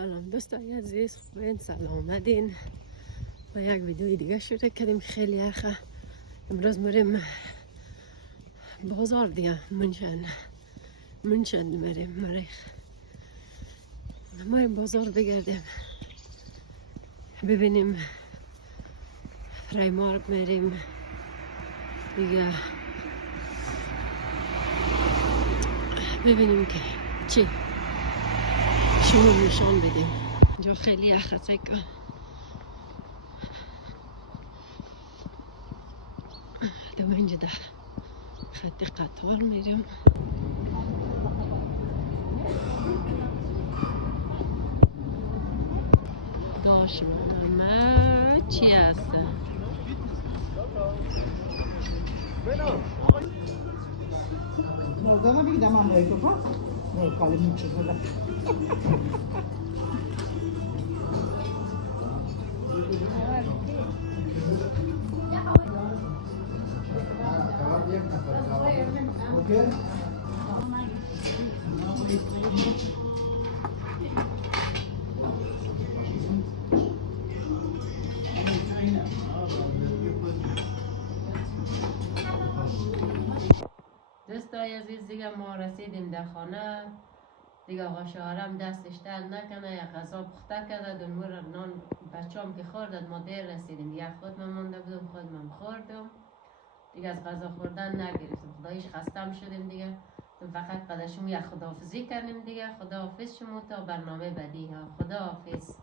سلام دوستان عزیز، خوبین؟ سلام آمدین. با یک ویدیوی دیگه شروع کردیم. خیلی یخه. امروز میریم بازار دیگه. منشن میریم مریخ. میریم بازار بگردیم، ببینیم فریمارک میریم دیگه، ببینیم که چی شما نشان بدیم. جو خیلی یخه سکه. دو اینجا در خط قطار میریم. داشت ما چی هست؟ No, mi dá uma mãe, tá? Não, eu falei muito, né? Okay. دوستای عزیز، دیگه ما رسیدیم در خانه. دیگه آقا شوهرم دستش درد نکنه، یک غذا پخته کرده، دنمور نان بچه‌ام که خوردن. ما دیر رسیدیم دیگه، خودم مونده بودم، خودم خوردم دیگه. از غذا خوردن نگرفتم، خداییش خستم شدیم دیگه. فقط قدر شما یک خداحافظی کردیم دیگه. خداحافظ شما تا برنامه بعدی ها. خداحافظ.